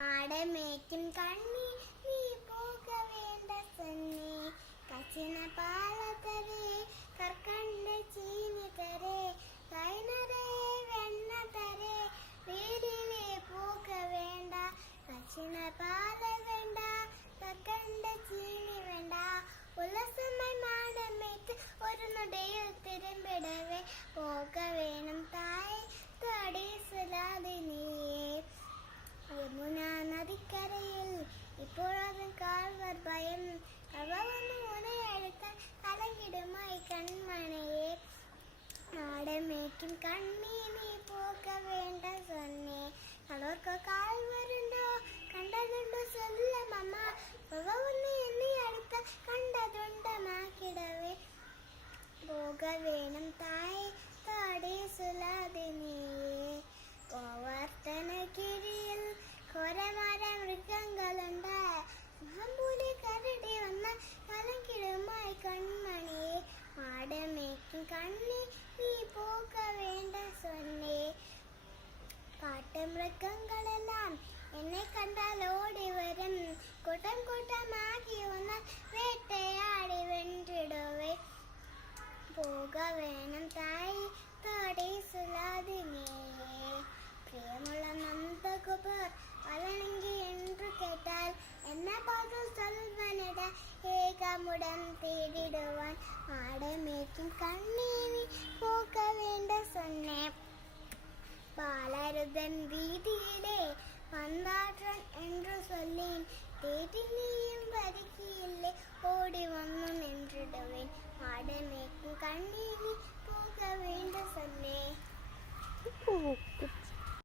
ஆடமேய்க்கும் கண்ணி நீ போக வேண்ட சொன்னே கச்சின பால தரே கற்கண்ட சீனி தரே கைனரே வெண்ண தரே வீடிலே போக வேண்டா கச்சின பால வேண்டா கற்கண்ட சீனி வேண்டா உலசமாய் மாடமேய்த்து ஒரு நொடியில் திரும்பிடவே போக வேணும் தாய் தடி சொல்லாது நீயே யமுனா நதிக்கரையில் இப்பொழுது கால்வர் பயம் கவவனு உனை அழுத்த கலங்கிடுமாய் கண்மனையே ஆடமேய்க்கும் கண்ணி நீ போக வேண்ட சொன்னே கலோர்க்க கால்வருண்டோ கண்டதுண்டு சொல்ல மம்மா கவவனு என்னை அழுத்த கண்டதுண்டமாக்கிடவே போக வேணும் தாய் தாடி சொல்லாது நீயே ഗോവർദ്ധനഗിരിയിൽ ഘോരമായ മൃഗങ്ങളുണ്ട് മഹമ്പൂലി കരടി വന്ന കലങ്കിടുമായി കൺമണിയെ മാടമേക്കും കണ്ണി നീ പോക വേണ്ട சொன்னே കാട്ടു മൃഗങ്ങളെല്ലാം എന്നെ കണ്ടാൽ ഓടി വരും കൂട്ടം കൂട്ടമാകി വന്നാൽ വേട്ടയാടി വെന്റിടുവേ പോക വേണം തായി താടി സുലാതി നീയേ பிரியமுள்ள நந்தகுபர் வளனங்கி என்று கேட்டால் என்ன பார்த்து சொல்வனிட ஏகமுடன் தேடிடுவான் ஆடமேய்க்கும் கண்ணீனி போக வேண்ட சொன்னேன் பாலருதன் வீதியிலே வந்தாற்றன் என்று சொல்லேன் தேடி நீயும் வருகியில்லை ஓடி வந்து நின்றுடுவேன் ஆடமேய்க்கும் கண்ணீனி போக வேண்ட சொன்னேன்.